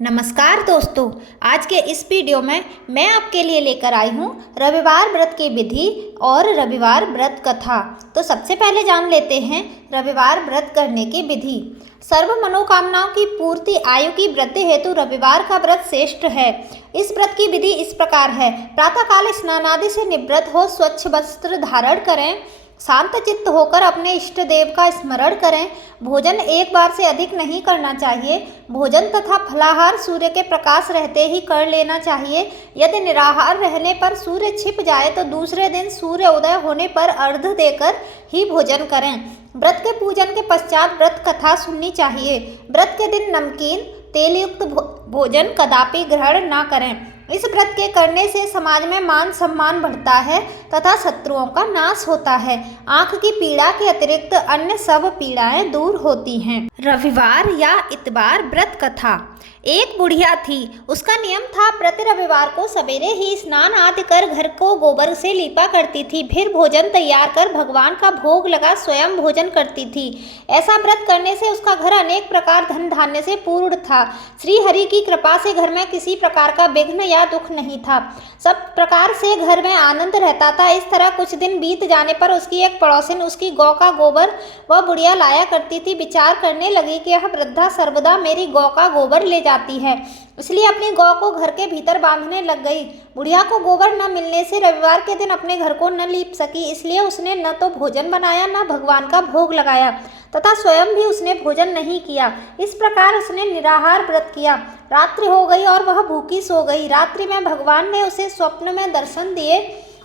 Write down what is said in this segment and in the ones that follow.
नमस्कार दोस्तों, आज के इस वीडियो में मैं आपके लिए लेकर आई हूँ रविवार व्रत की विधि और रविवार व्रत कथा। तो सबसे पहले जान लेते हैं रविवार व्रत करने की विधि। सर्व मनोकामनाओं की पूर्ति आयु की वृद्धि हेतु रविवार का व्रत श्रेष्ठ है। इस व्रत की विधि इस प्रकार है। प्रातःकाल स्नानादि से निवृत्त हो स्वच्छ वस्त्र धारण करें, शांत चित्त होकर अपने इष्ट देव का स्मरण करें। भोजन एक बार से अधिक नहीं करना चाहिए। भोजन तथा फलाहार सूर्य के प्रकाश रहते ही कर लेना चाहिए। यदि निराहार रहने पर सूर्य छिप जाए तो दूसरे दिन सूर्य उदय होने पर अर्घ देकर ही भोजन करें। व्रत के पूजन के पश्चात व्रत कथा सुननी चाहिए। व्रत के दिन नमकीन तेलयुक्त भोजन कदापि ग्रहण न करें। इस व्रत के करने से समाज में मान सम्मान बढ़ता है तथा शत्रुओं का नाश होता है। आंख की पीड़ा के अतिरिक्त अन्य सब पीड़ाएं दूर होती हैं। रविवार या इतवार व्रत कथा। एक बुढ़िया थी। उसका नियम था प्रति रविवार को सवेरे ही स्नान आदि कर घर को गोबर से लीपा करती थी। फिर भोजन तैयार कर भगवान का भोग लगा स्वयं भोजन करती थी। ऐसा व्रत करने से उसका घर अनेक प्रकार धन धान्य से पूर्ण था। श्री हरि की कृपा से घर में किसी प्रकार का विघ्न या दुख नहीं था। सब प्रकार से घर में आनंद रहता था। इस तरह कुछ दिन बीत जाने पर उसकी एक पड़ोसिन उसकी गौ का गोबर वह बुढ़िया लाया करती थी। विचार करने लगी कि यह वृद्धा सर्वदा मेरी गौ का गोबर ले जाती है, इसलिए अपनी गौ को घर के भीतर बांधने लग गई। बुढ़िया को गोबर न मिलने से रविवार के दिन अपने घर को न लीप सकी, इसलिए उसने न तो भोजन बनाया न भगवान का भोग लगाया तथा स्वयं भी उसने भोजन नहीं किया। इस प्रकार उसने निराहार व्रत किया। रात्रि हो गई और वह भूखी सो गई। रात्रि में भगवान ने उसे स्वप्न में दर्शन दिए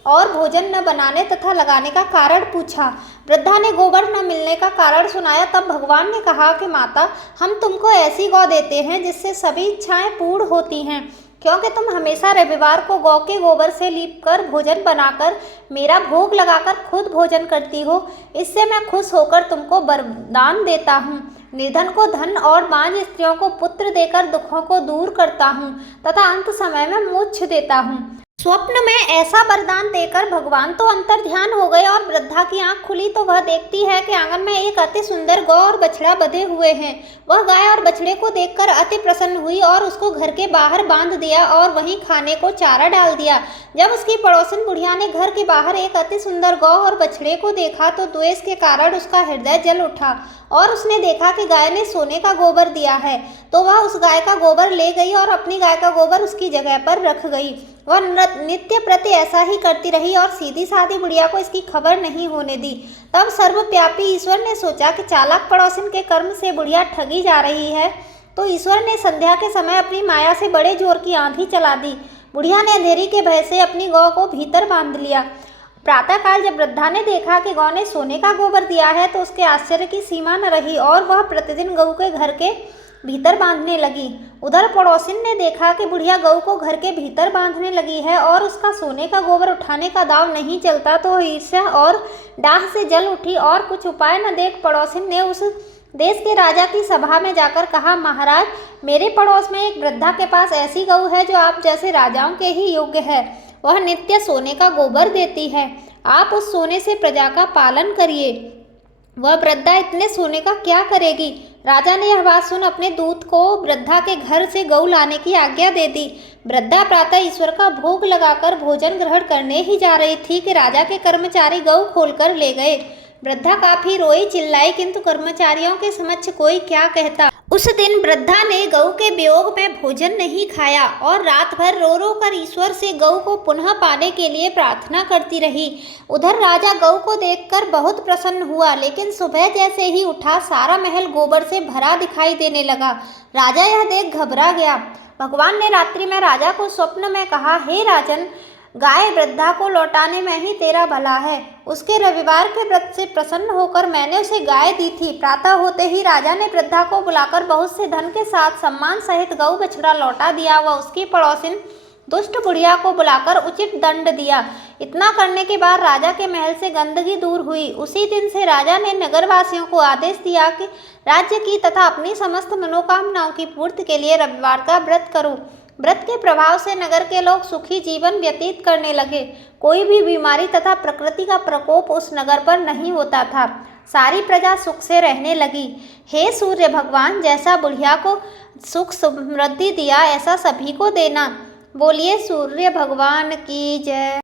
और भोजन न बनाने तथा लगाने का कारण पूछा। वृद्धा ने गोबर न मिलने का कारण सुनाया। तब भगवान ने कहा कि माता, हम तुमको ऐसी गौ देते हैं जिससे सभी इच्छाएं पूर्ण होती हैं, क्योंकि तुम हमेशा रविवार को गौ के गोबर से लीपकर भोजन बनाकर मेरा भोग लगाकर खुद भोजन करती हो। इससे मैं खुश होकर तुमको वरदान देता हूँ। निर्धन को धन और बांझ स्त्रियों को पुत्र देकर दुखों को दूर करता हूँ तथा अंत समय में मोक्ष देता हूँ। स्वप्न में ऐसा वरदान देकर भगवान तो अंतर ध्यान हो गए और वृद्धा की आंख खुली तो वह देखती है कि आंगन में एक अति सुंदर गौ और बछड़ा बंधे हुए हैं। वह गाय और बछड़े को देखकर अति प्रसन्न हुई और उसको घर के बाहर बांध दिया और वहीं खाने को चारा डाल दिया। जब उसकी पड़ोसिन बुढ़िया ने घर के बाहर एक अति सुंदर गौ और बछड़े को देखा तो द्वेष के कारण उसका हृदय जल उठा और उसने देखा कि गाय ने सोने का गोबर दिया है, तो वह उस गाय का गोबर ले गई और अपनी गाय का गोबर उसकी जगह पर रख गई। वह नित्य प्रति ऐसा ही करती रही और सीधी सादी बुढ़िया को इसकी खबर नहीं होने दी। तब सर्वव्यापी ईश्वर ने सोचा कि चालाक पड़ोसिन के कर्म से बुढ़िया ठगी जा रही है, तो ईश्वर ने संध्या के समय अपनी माया से बड़े जोर की आंधी चला दी। बुढ़िया ने अंधेरी के भय से अपनी गौ को भीतर बांध लिया। प्रातःकाल जब वृद्धा ने देखा कि गौ ने सोने का गोबर दिया है तो उसके आश्चर्य की सीमा न रही और वह प्रतिदिन गऊ के घर के भीतर बांधने लगी। उधर पड़ोसिन ने देखा कि बुढ़िया गऊ को घर के भीतर बांधने लगी है और उसका सोने का गोबर उठाने का दाव नहीं चलता, तो ईर्ष्या और डाह से जल उठी और कुछ उपाय न देख पड़ोसिन ने उस देश के राजा की सभा में जाकर कहा, महाराज, मेरे पड़ोस में एक वृद्धा के पास ऐसी गऊ है जो आप जैसे राजाओं के ही योग्य है। वह नित्य सोने का गोबर देती है। आप उस सोने से प्रजा का पालन करिए। वह वृद्धा इतने सोने का क्या करेगी? राजा ने यह बात सुन अपने दूत को वृद्धा के घर से गऊ लाने की आज्ञा दे दी। वृद्धा प्रातः ईश्वर का भोग लगाकर भोजन ग्रहण करने ही जा रही थी कि राजा के कर्मचारी गऊ खोलकर ले गए। वृद्धा काफी रोई चिल्लाई, किंतु कर्मचारियों के समक्ष कोई क्या कहता। उस दिन वृद्धा ने गऊ के वियोग में भोजन नहीं खाया और रात भर रो रो कर ईश्वर से गऊ को पुनः पाने के लिए प्रार्थना करती रही। उधर राजा गऊ को देखकर बहुत प्रसन्न हुआ, लेकिन सुबह जैसे ही उठा सारा महल गोबर से भरा दिखाई देने लगा। राजा यह देख घबरा गया। भगवान ने रात्रि में राजा को स्वप्न में कहा, हे राजन, गाय वृद्धा को लौटाने में ही तेरा भला है। उसके रविवार के व्रत से प्रसन्न होकर मैंने उसे गाय दी थी। प्रातः होते ही राजा ने वृद्धा को बुलाकर बहुत से धन के साथ सम्मान सहित गऊ बछड़ा लौटा दिया व उसकी पड़ोसिन दुष्ट बुढ़िया को बुलाकर उचित दंड दिया। इतना करने के बाद राजा के महल से गंदगी दूर हुई। उसी दिन से राजा ने नगरवासियों को आदेश दिया कि राज्य की तथा अपनी समस्त मनोकामनाओं की पूर्ति के लिए रविवार का व्रत करो। व्रत के प्रभाव से नगर के लोग सुखी जीवन व्यतीत करने लगे। कोई भी बीमारी तथा प्रकृति का प्रकोप उस नगर पर नहीं होता था। सारी प्रजा सुख से रहने लगी। हे सूर्य भगवान, जैसा बुढ़िया को सुख समृद्धि दिया ऐसा सभी को देना। बोलिए सूर्य भगवान की जय।